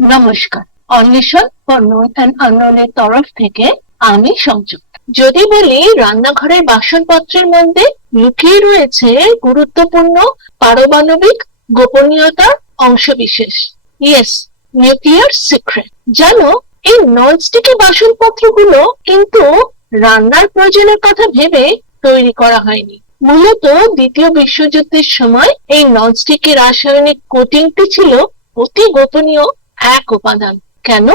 নমস্কার, অন্বেষণ for known and আননোনের তরফ থেকে আমি সংযুক্ত। যদি বলি রান্নাঘরের বাসনপত্রের মধ্যে লুকিয়ে রয়েছে গুরুত্বপূর্ণ পারমাণবিক গোপনীয়তার অংশবিশেষ। Yes, nuclear secret. জানো, এই ননস্টিকি বাসনপত্রগুলো কিন্তু রান্নার প্রয়োজনের কথা ভেবে তৈরি করা হয়নি। মূলত দ্বিতীয় বিশ্বযুদ্ধের সময় এই ননস্টিকি রাসায়নিক কোটিংটি ছিল অতি গোপনীয় এক উপাদান। কেন?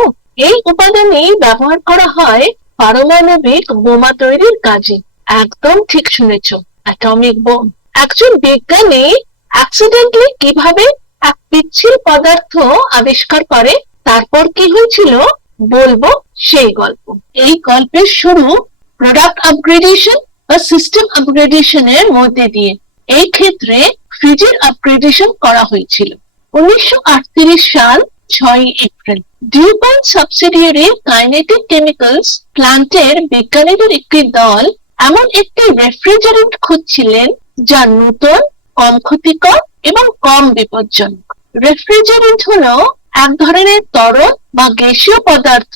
এই উপাদানই ব্যবহার করা হয় পারমাণবিক বোমা তৈরির কাজে। একদম ঠিক শুনেছ, অ্যাটমিক বোম। একজন বিজ্ঞানী অ্যাক্সিডেন্টলি কিভাবে এক পিচ্ছিল পদার্থ আবিষ্কার করে, তারপর কি হয়েছিল বলবো সেই গল্প। এই গল্পের শুরু প্রোডাক্ট আপগ্রেডেশন বা সিস্টেম আপগ্রেডেশনের মধ্যে দিয়ে। এই ক্ষেত্রে ফ্রিজের আপগ্রেডেশন করা হয়েছিল 1938 সাল 6 April. DuPont subsidiary kinetic chemicals প্ল্যান্টের বিজ্ঞানীদের একটি দল এমন একটি রেফ্রিজারেন্ট খুঁজছিলেন যা নতুন, কম ক্ষতিকর এবং কম বিপজ্জনক। রেফ্রিজারেন্ট হলো এক ধরনের তরল বা গ্যাসীয় পদার্থ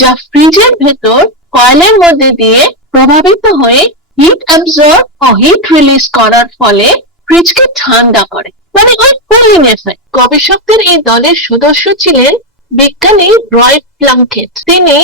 যা ফ্রিজের ভেতর কয়েলের মধ্যে দিয়ে প্রভাবিত হয়ে হিট অ্যাবজর্ব ও হিট রিলিজ করার ফলে ফ্রিজকে ঠান্ডা করে, মানে ওই কুলিং এফেক্ট। গবেষকদের এই দলের সদস্য ছিলেন বিজ্ঞানী রয় প্লাঙ্কেট। তিনি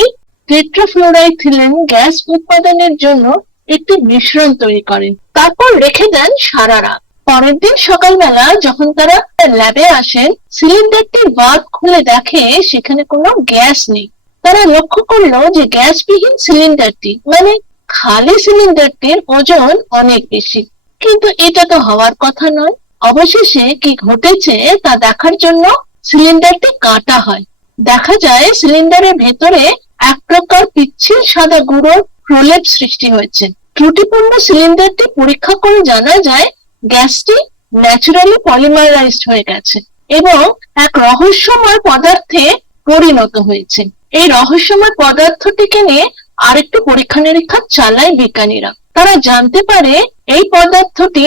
টেট্রাফ্লুরাইথিলিন গ্যাস উৎপাদনের জন্য একটি মিশ্রণ তৈরি করেন, তারপর রেখে দেন সারা রাত। পরের দিন সকালবেলা যখন তারা ল্যাবে আসেন, সিলিন্ডারটির ভালভ খুলে দেখে সেখানে কোনো গ্যাস নেই। তারা লক্ষ্য করলো যে গ্যাসবিহীন সিলিন্ডারটি, মানে খালি সিলিন্ডারটির ওজন অনেক বেশি। কিন্তু এটা তো হওয়ার কথা নয়। অবশেষে কি ঘটেছে তা দেখার জন্য সিলিন্ডারটি কাটা হয়। দেখা যায় সিলিন্ডারের ভেতরে এক প্রকার পিচ্ছিল সাদা গুঁড়োর প্রলেপ সৃষ্টি হয়েছে। ত্রুটিপূর্ণ সিলিন্ডারটি পরীক্ষা করে জানা যায় গ্যাসটি ন্যাচারালি পলিমারাইজড হয়ে গেছে এবং এক রহস্যময় পদার্থে পরিণত হয়েছে। এই রহস্যময় পদার্থটিকে নিয়ে আরেকটু পরীক্ষা নিরীক্ষা চালায় বিজ্ঞানীরা। তারা জানতে পারে এই পদার্থটি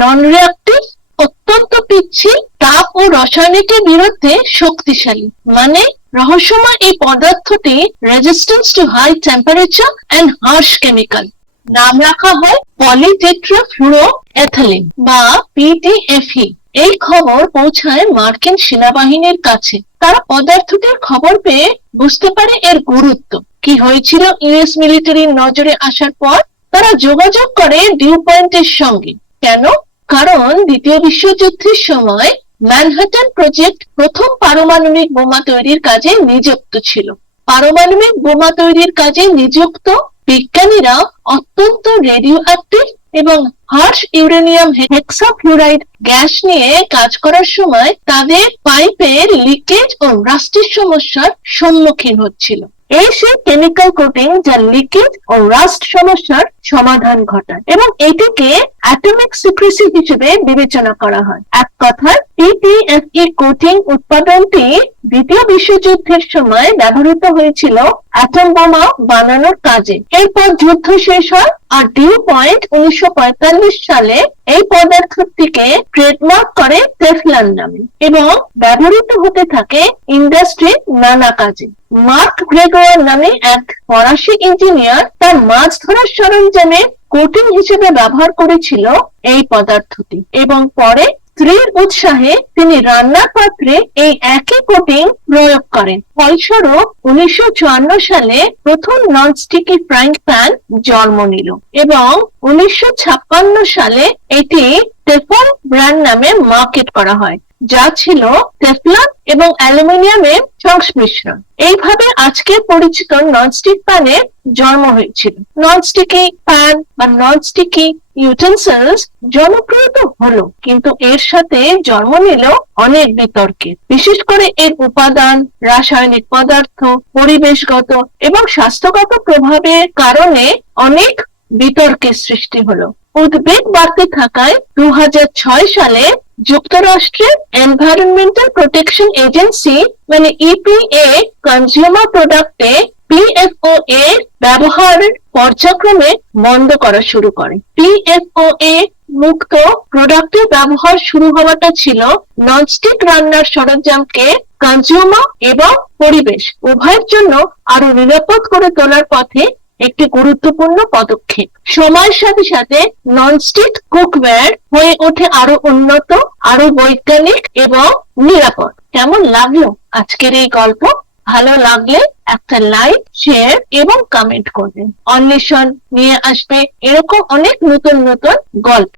নন রিঅ্যাক্টিভ, অত্যন্ত পিচ্ছিল, তাপ ও রসায়নিকের বিরুদ্ধে শক্তিশালী। মানে রহস্যময় এই পদার্থটি resistance to high temperature and harsh chemical. নাম রাখা হয় পলিটেট্রাফ্লুরোএথিলিন বা পিটিএফই। এই খবর পৌঁছায় মার্কিন সেনাবাহিনীর কাছে। তারা পদার্থটির খবর পেয়ে বুঝতে পারে এর গুরুত্ব। কি হয়েছিল ইউএস মিলিটারির নজরে আসার পর? তারা যোগাযোগ করে ডিউ পয়েন্টের সঙ্গে। কেন? কারণ দ্বিতীয় বিশ্বযুদ্ধের সময় ম্যানহাটন প্রজেক্ট প্রথম পারমাণবিক বোমা তৈরির কাজে নিযুক্ত ছিল। পারমাণবিক বোমা তৈরির কাজে নিযুক্ত বিজ্ঞানীরা অত্যন্ত রেডিও অ্যাক্টিভ এবং হার্শ ইউরেনিয়াম হেক্সাফ্লুরাইড গ্যাস নিয়ে কাজ করার সময় তাদের পাইপের লিকেজ ও রাস্টের সমস্যার সম্মুখীন হচ্ছিল। এই সেই কেমিক্যাল কোটিং যা লিকেজ ও রাস্ট সমস্যার সমাধান ঘটায় এবং এটিকে অ্যাটমিক সিক্রেসি হিসেবে বিবেচনা করা হয়। এক কথায় পিটিএফই কোটিং উৎপাদনটি দ্বিতীয় বিশ্বযুদ্ধের সময় ব্যবহৃত হয়েছিল অ্যাটম বোমা বানানোর কাজে। এরপর যুদ্ধ শেষ হয় আর ডিউ পয়েন্ট 1945 সালে এই পদার্থটিকে ট্রেডমার্ক করে টেফলন নামে এবং ব্যবহৃত হতে থাকে ইন্ডাস্ট্রির নানা কাজে। মার্ক গ্রেগর নামে এক ফরাসি ইঞ্জিনিয়ার তার মাছ ধরার সরঞ্জামে কোটিং হিসেবে ব্যবহার করেছিল এই পদার্থটি এবং পরে স্ত্রীর উৎসাহে তিনি রান্নার পাত্রে এই একই কোটিং প্রয়োগ করেন। ফলস্বরূপ 1954 সালে প্রথম ননস্টিকি ফ্রাইং প্যান জন্ম নিল এবং 1956 সালে এটি টেফলন ব্র্যান্ড নামে মার্কেট করা হয়, যা ছিল টেফলন এবং অ্যালুমিনিয়ামের সংমিশ্রণ। এইভাবে আজকের পরিচিত ননস্টিক প্যানের জন্ম হয়েছিল। ননস্টিকি প্যান বা ননস্টিকি ইউটেন্সিলস জনপ্রিয় তো হলো, কিন্তু এর সাথে জন্ম নিল অনেক বিতর্কের। বিশেষ করে এর উপাদান, রাসায়নিক পদার্থ, পরিবেশগত এবং স্বাস্থ্যগত প্রভাবের কারণে অনেক বিতর্কের সৃষ্টি হলো। উদ্বেগ বাড়তে থাকায় 2006 সালে যুক্তরাষ্ট্রের এনভায়রনমেন্টাল প্রোটেকশন এজেন্সি মানে ইপিএ কনজিউমার প্রোডাক্টে পিএফওএ ব্যবহার পর্যায়ক্রমে বন্ধ করা শুরু করে। পিএফওএ মুক্ত প্রোডাক্টের ব্যবহার শুরু হওয়াটা ছিল ননস্টিক রান্নার সরঞ্জামকে কনজিউমার এবং পরিবেশ উভয়ের জন্য আরো নিরাপদ করে তোলার পথে একটি গুরুত্বপূর্ণ পদক্ষেপ। সময়ের সাথে সাথে ননস্টিক কুকওয়্যার হয়ে ওঠে আরো উন্নত, আরো বৈজ্ঞানিক এবং নিরাপদ। কেমন লাগলো আজকের এই গল্প? ভালো লাগলে একটা লাইক, শেয়ার এবং কমেন্ট করবেন। অন্বেষণ নিয়ে আসবে এরকম অনেক নতুন নতুন গল্প।